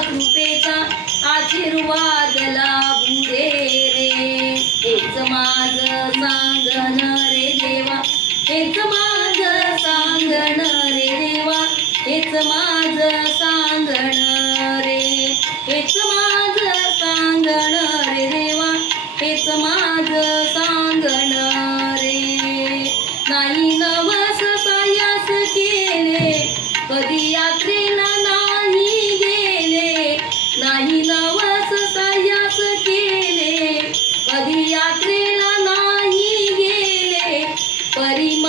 कृपेचा आशीर्वाद लाभू दे रे. हेच माझ सांगन रे देवा. हेच माझ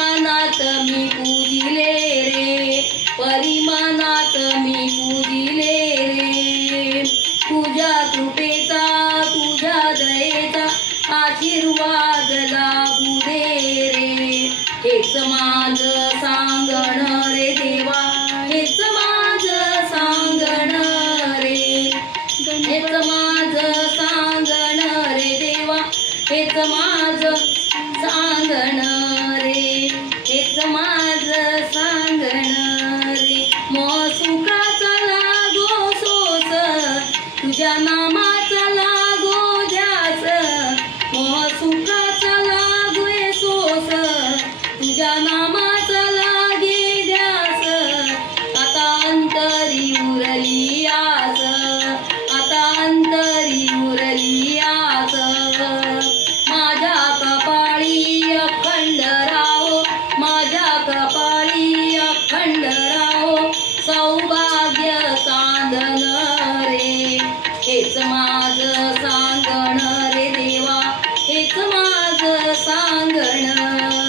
परिमानात मी पूजिले रे. परिमानात मी पूजिले रे. तुझ्या कृपेचा तुझ्या दयेचा आशीर्वाद लागू दे रे. हेच माझ सांगण रे देवा. हेच माझ सांगण रे. हेच माझ सांगण रे देवा. हेच माझ सांगण सौभाग्य रे. हेच सांगण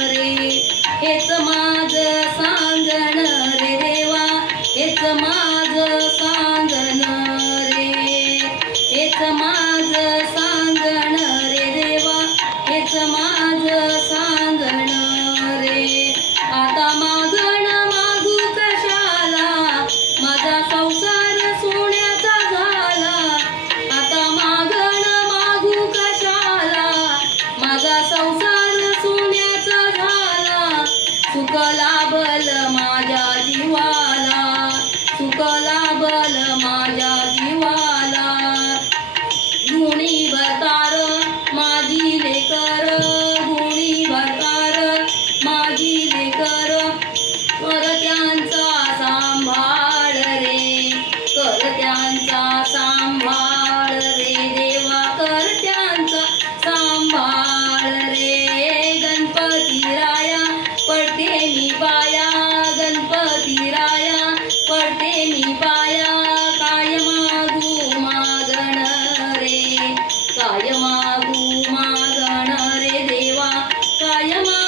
रे हेच माझ सांगण रे. देवा. हेच माझ संसार सोन्याचा झाला. सुख लाभल माझ्या जीवाला. सुख लाभल Come on.